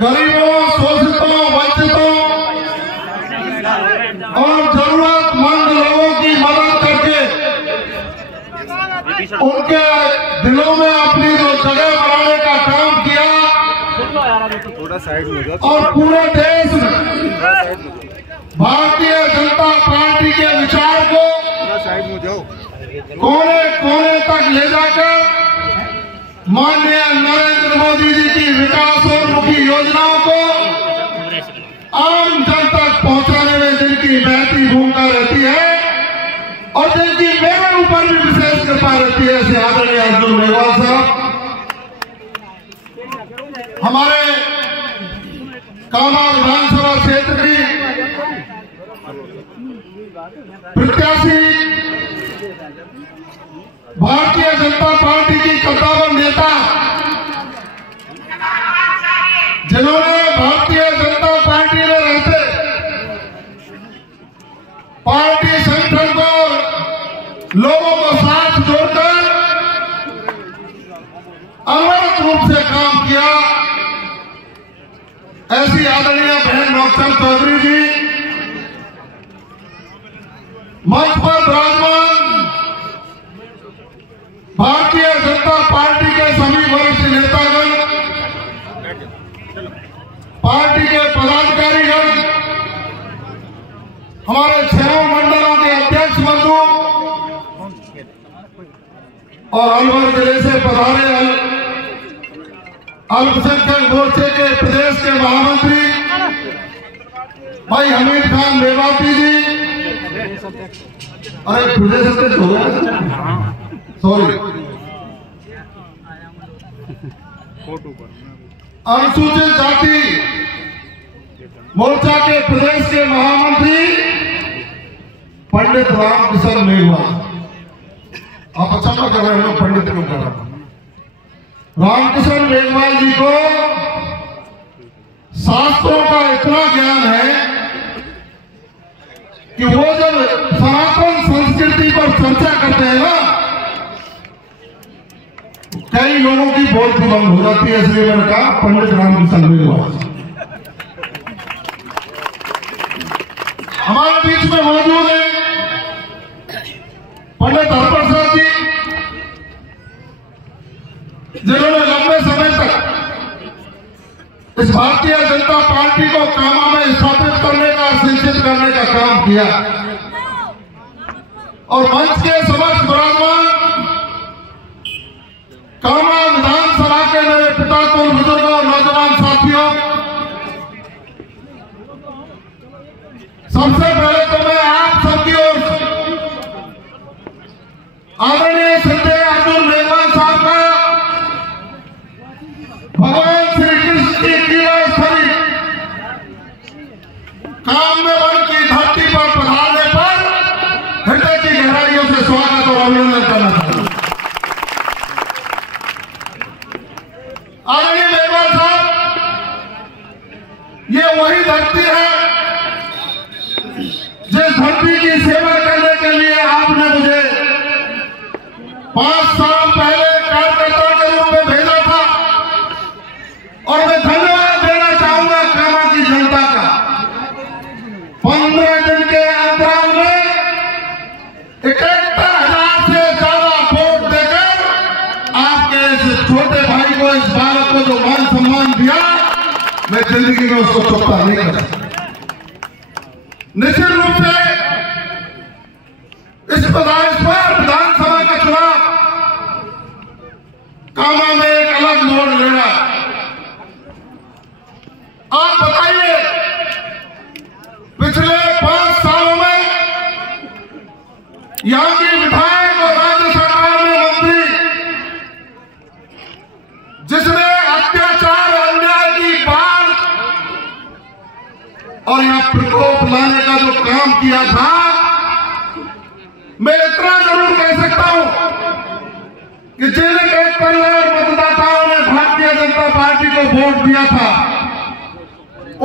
गरीबों, शोषितों, वंचितों और जरूरतमंद लोगों की मदद करके उनके दिलों में अपनी जो जगह बनाने का काम किया और पूरे देश में भारतीय जनता पार्टी के विचार को कोने कोने तक ले जाकर माननीय नरेंद्र मोदी जी की विकासोन्मुखी योजनाओं को आम जन तक पहुंचाने में जिनकी महती भूमिका रहती है और जिनकी मेरे ऊपर भी विशेष कृपा रहती है, ऐसे आदरणीय अर्जुन मेघवाल साहब हमारे कामा विधानसभा क्षेत्र की प्रत्याशी, भारतीय जनता पार्टी की कद्दावर नेता, जिन्होंने भारतीय जनता पार्टी में रहते पार्टी संगठन को लोगों को साथ जोड़कर अनवरत रूप से काम किया, ऐसी आदरणीय बहन नौचंद चौधरी जी मंच पर विराजमान भारतीय जनता पार्टी के सभी वरिष्ठ नेतागण, पार्टी के पदाधिकारीगण, हमारे 6 मंडलों के अध्यक्ष बंधु और अलवर जिले से पधारे अल्पसंख्यक मोर्चे के प्रदेश के महामंत्री भाई हमीद खान मेवाती जी, अरे प्रदेश अध्यक्ष हो गया, सॉरी, अनुसूचित जाति मोर्चा के प्रदेश के महामंत्री पंडित रामकिशन मेघवाल। आप अच्छा ना कर रहे हो, पंडित क्यों कर रहे हो? रामकिशन मेघवाल जी को शास्त्रों का इतना ज्ञान है कि वो जब सनातन संस्कृति पर चर्चा करते हैं ना, कई लोगों की बोलती बंद हो जाती है, इसलिए मैंने कहा पंडित रामकिशन मेघवाल हमारे बीच में मौजूद है। पंडित हरप्रसाद जी, जिन्होंने लंबे समय तक इस भारतीय जनता पार्टी को कामा में स्थापित करने का, सिंचित करने का काम किया और मंच के समक्ष विराजमान कामा विधानसभा के मेरे पिता को, बुजुर्गों और नौजवान साथियों, सबसे पहले तो मैं आप सबकी ओर आदरणीय श्रद्धेय अर्जुन मेघवाल साहब का भगवान श्री कृष्ण की क्रीड़ास्थली कामदेवन की धरती पर पधारने पर हृदय की गहराइयों से स्वागत और अभिनंदन करना चाहता हूं। आदरणीय मेघवाल साहब, ये वही धरती है जिस धरती की सेवा करने के लिए आपने मुझे 5 साल पहले कार्यकर्ता के रूप में भेजा था और मैं धन्यवाद देना चाहूंगा कामा की जनता का। 15 दिन के अंतराल में 71,000 से ज्यादा वोट देकर आपके इस छोटे भाई को, इस बालक को जो मान सम्मान दिया, मैं जिंदगी में उसको चुकता नहीं कर सकता। निश्चित रूप से इस विधानसभा का चुनाव कामा में एक अलग मोड़ ले रहा है। आप बताइए, पिछले 5 सालों में यहां की विधायक और राज्य सरकार में मंत्री जिसने अत्याचार, अन्याय की बात और यहां प्रकोप लाने का जो काम किया था, मैं इतना जरूर कह सकता हूं कि जिन 1 करोड़ मतदाताओं ने भारतीय जनता पार्टी को वोट दिया था,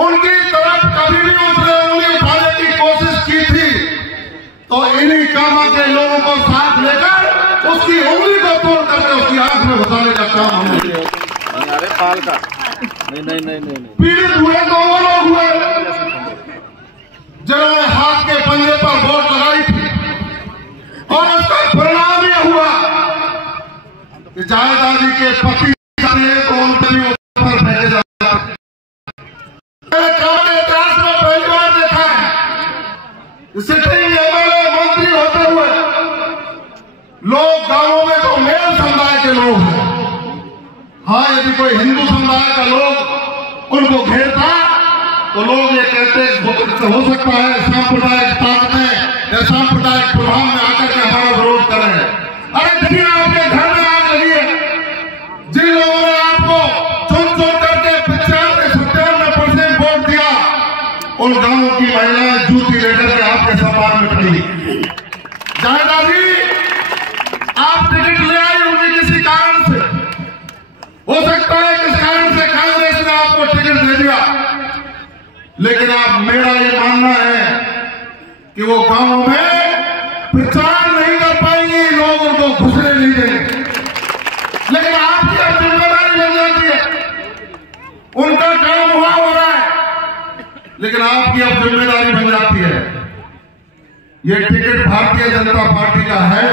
उनकी तरफ कभी भी उसने उंगली उठाने की कोशिश की थी तो इन्हीं कामा के लोगों को साथ लेकर उसकी उंगली को तोड़ करके उसकी आंख में घुसाने का काम हमने किया। नहीं। पीड़ित हुए तो वो लोग हुए जिन्होंने हाथ के पंजे पर वोट लगाई थी, और उसका परिणाम यह हुआ कि जायदादी के पति तो उन पर भी ऊपर फेंके जाते हैं। इतिहास में पहली बार देखा है सिटिंग एमएलए मंत्री होते हुए लोग गांवों में तो मेल समुदाय के लोग हैं, हाँ यदि कोई हिंदू समुदाय का लोग उनको घेरता तो लोग ये कहते हो सकता है सांप्रदायिक ताकतें या सांप्रदायिक प्रभाव में आकर के हमारा विरोध कर रहे हैं। अरे देखिए आपके घर में आग लगी है, जिन लोगों ने आपको चुन चुन करके 95-97% वोट दिया, उन गांवों की महिलाएं जूती लेकर के आपके सम्मान में खड़ी। जायदादी आप टिकट ले आई होंगी किसी कारण से, हो सकता है किस कारण से कांग्रेस ने आपको टिकट दे दिया, लेकिन आप मेरा ये मानना है कि वो गांवों में प्रचार नहीं कर पाएंगे, लोग उनको घुसने नहीं देंगे, लेकिन आपकी अब जिम्मेदारी बन जाती है। उनका काम वहां हो रहा है, लेकिन आपकी अब जिम्मेदारी बन जाती है। ये टिकट भारतीय जनता पार्टी का है,